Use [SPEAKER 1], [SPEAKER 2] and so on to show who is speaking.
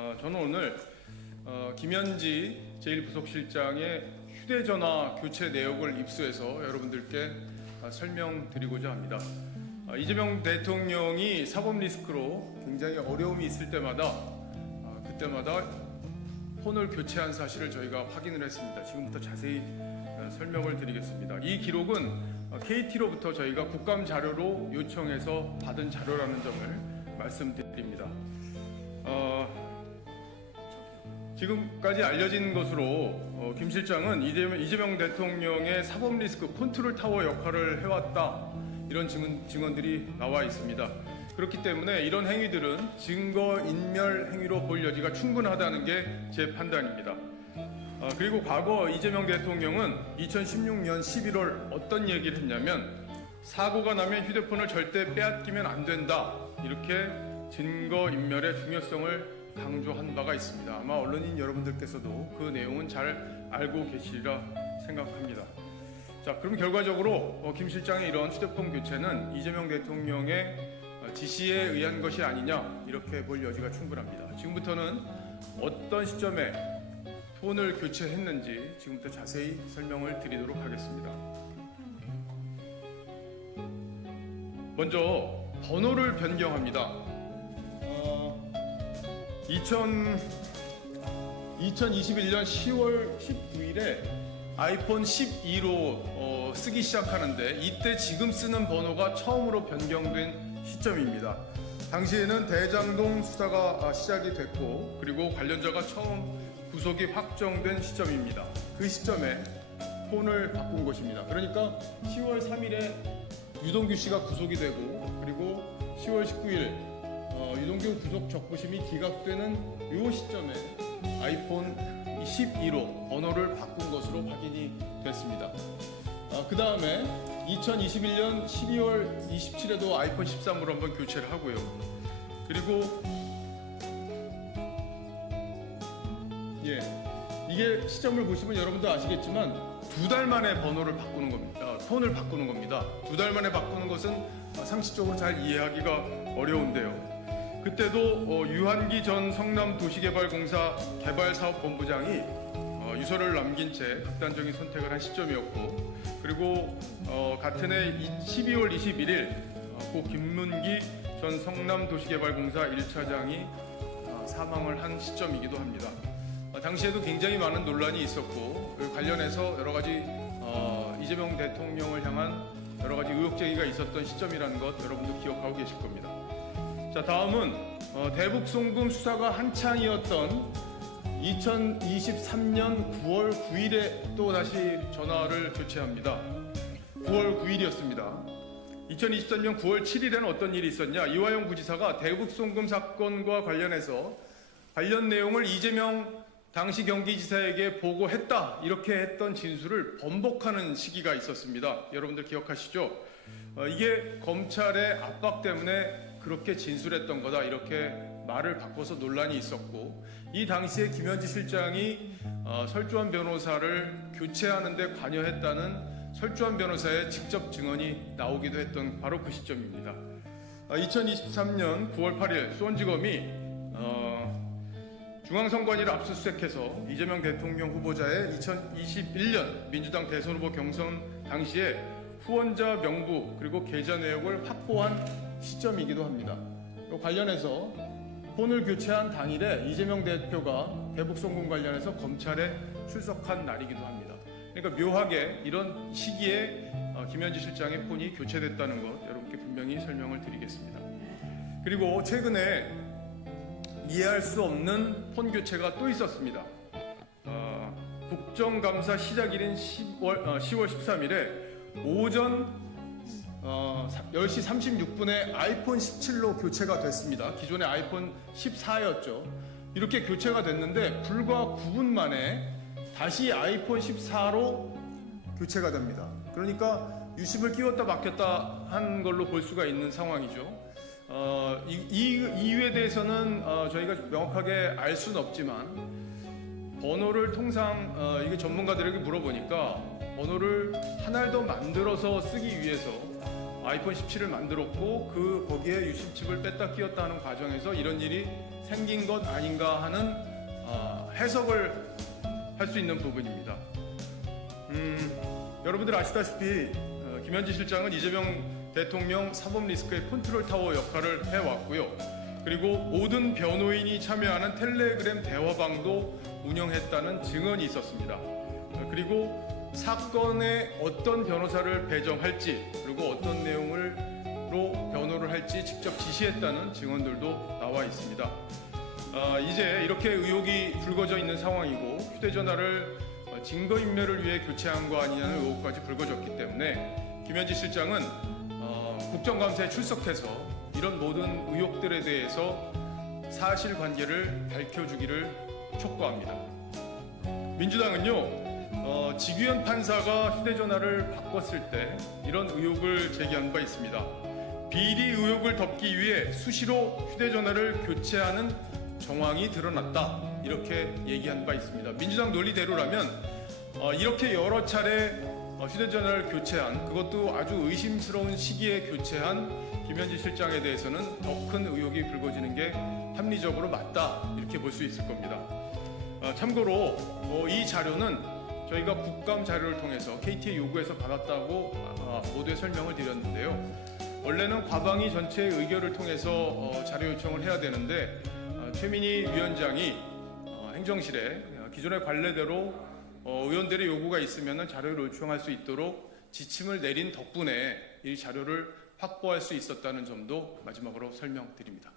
[SPEAKER 1] 어, 저는 오늘 어, 김현지 제1부속실장의 휴대전화 교체 내역을 입수해서 여러분들께 어, 설명드리고자 합니다. 어, 이재명 대통령이 사법 리스크로 굉장히 어려움이 있을 때마다 어, 그때마다 폰을 교체한 사실을 저희가 확인을 했습니다. 지금부터 자세히 어, 설명을 드리겠습니다. 이 기록은 KT로부터 저희가 국감 자료로 요청해서 받은 자료라는 점을 말씀드립니다. 어, 지금까지 알려진 것으로 어, 김 실장은 이재명, 대통령의 사법 리스크 컨트롤 타워 역할을 해왔다 이런 증언, 증언 들이 나와 있습니다. 그렇기 때문에 이런 행위들은 증거 인멸 행위로 볼 여지가 충분하다는 게 제 판단입니다. 어, 그리고 과거 이재명 대통령은 2016년 11월 어떤 얘기를 했냐면 사고가 나면 휴대폰을 절대 빼앗기면 안 된다 이렇게 증거 인멸의 중요성을 강조한 바가 있습니다. 아마 언론인 여러분들께서도 그 내용은 잘 알고 계시리라 생각합니다. 자, 그럼 결과적으로 어, 김 실장의 이런 휴대폰 교체는 이재명 대통령의 어, 지시에 의한 것이 아니냐 이렇게 볼 여지가 충분합니다. 지금부터는 어떤 시점에 폰을 교체했는지 지금부터 자세히 설명을 드리도록 하겠습니다. 먼저 번호를 변경합니다. 어, 2000, 2021년 10월 19일에 아이폰 12로 어, 쓰기 시작하는데 이때 지금 쓰는 번호가 처음으로 변경된 시점입니다. 당시에는 대장동 수사가 아, 시작이 됐고 그리고 관련자가 처음 구속이 확정된 시점입니다. 그 시점에 폰을 바꾼 것입니다. 그러니까 10월 3일에 유동규 씨가 구속이 되고 그리고 10월 19일 어, 유동규 구속 적부심이 기각되는 요 시점에 아이폰 12로 번호를 바꾼 것으로 확인이 됐습니다. 그 다음에 2021년 12월 27일에도 아이폰 13으로 한번 교체를 하고요. 그리고 예 이게 시점을 보시면 여러분도 아시겠지만 두 달 만에 번호를 바꾸는 겁니다. 아, 폰을 바꾸는 겁니다. 두 달 만에 바꾸는 것은 상식적으로 잘 이해하기가 어려운데요. 그때도 어, 유한기 전 성남도시개발공사 개발사업본부장이 어, 유서를 남긴 채 극단적인 선택을 한 시점이었고 그리고 어, 같은 해 12월 21일 어, 고 김문기 전 성남도시개발공사 1차장이 어, 사망을 한 시점이기도 합니다. 어, 당시에도 굉장히 많은 논란이 있었고 그 관련해서 여러 가지 어, 이재명 대통령을 향한 여러 가지 의혹 제기가 있었던 시점이라는 것 여러분도 기억하고 계실 겁니다. 자 다음은 어, 대북 송금 수사가 한창이었던 2023년 9월 9일에 또 다시 전화를 교체합니다. 9월 9일이었습니다. 2023년 9월 7일에는 어떤 일이 있었냐? 이화영 부지사가 대북 송금 사건과 관련해서 관련 내용을 이재명 당시 경기지사에게 보고했다 이렇게 했던 진술을 번복하는 시기가 있었습니다. 여러분들 기억하시죠? 어, 이게 검찰의 압박 때문에 그렇게 진술했던 거다 이렇게 말을 바꿔서 논란이 있었고 이 당시에 김현지 실장이 어, 설주환 변호사를 교체하는데 관여했다는 설주환 변호사의 직접 증언이 나오기도 했던 바로 그 시점입니다. 2023년 9월 8일 수원지검이 어, 중앙선관위를 압수수색해서 이재명 대통령 후보자의 2021년 민주당 대선 후보 경선 당시에 후원자 명부 그리고 계좌 내역을 확보한 시점이기도 합니다. 또 관련해서 폰을 교체한 당일에 이재명 대표가 대북 송금 관련해서 검찰에 출석한 날이기도 합니다. 그러니까 묘하게 이런 시기에 어, 김현지 실장의 폰이 교체됐다는 것 여러분께 분명히 설명을 드리겠습니다. 그리고 최근에 이해할 수 없는 폰 교체가 또 있었습니다. 어, 국정감사 시작일인 10월, 어, 10월 13일에 오전 어, 10시 36분에 아이폰 17로 교체가 됐습니다. 기존의 아이폰 14였죠. 이렇게 교체가 됐는데 불과 9분 만에 다시 아이폰 14로 교체가 됩니다. 그러니까 유심을 끼웠다 막혔다 한 걸로 볼 수가 있는 상황이죠. 어, 이, 이 이유에 대해서는 어, 저희가 명확하게 알 수는 없지만 번호를 통상 어, 이게 전문가들에게 물어보니까 번호를 하나를 더 만들어서 쓰기 위해서 아이폰 17을 만들었고 그 거기에 유심칩을 뺐다 끼웠다 하는 과정에서 이런 일이 생긴 것 아닌가 하는 아, 해석을 할 수 있는 부분입니다. 음, 여러분들 아시다시피 어, 김현지 실장은 이재명 대통령 사법 리스크의 컨트롤 타워 역할을 해왔고요. 그리고 모든 변호인이 참여하는 텔레그램 대화방도 운영했다는 증언이 있었습니다. 어, 그리고 사건에 어떤 변호사를 배정할지 그리고 어떤 내용으로 변호를 할지 직접 지시했다는 증언들도 나와 있습니다. 아, 이제 이렇게 의혹이 불거져 있는 상황이고 휴대전화를 어, 증거인멸을 위해 교체한 거 아니냐는 의혹까지 불거졌기 때문에 김현지 실장은 어, 국정감사에 출석해서 이런 모든 의혹들에 대해서 사실관계를 밝혀주기를 촉구합니다. 민주당은요 어, 지규현 판사가 휴대전화를 바꿨을 때 이런 의혹을 제기한 바 있습니다. 비리 의혹을 덮기 위해 수시로 휴대전화를 교체하는 정황이 드러났다 이렇게 얘기한 바 있습니다. 민주당 논리대로라면 어, 이렇게 여러 차례 어, 휴대전화를 교체한 그것도 아주 의심스러운 시기에 교체한 김현지 실장에 대해서는 더 큰 의혹이 불거지는 게 합리적으로 맞다 이렇게 볼 수 있을 겁니다. 어, 참고로 어, 이 자료는 저희가 국감 자료를 통해서 KT의 요구에서 받았다고 아, 모두에 설명을 드렸는데요. 원래는 과방위 전체의 의결을 통해서 어, 자료 요청을 해야 되는데 어, 최민희 위원장이 어, 행정실에 어, 기존의 관례대로 어, 의원들의 요구가 있으면 자료를 요청할 수 있도록 지침을 내린 덕분에 이 자료를 확보할 수 있었다는 점도 마지막으로 설명드립니다.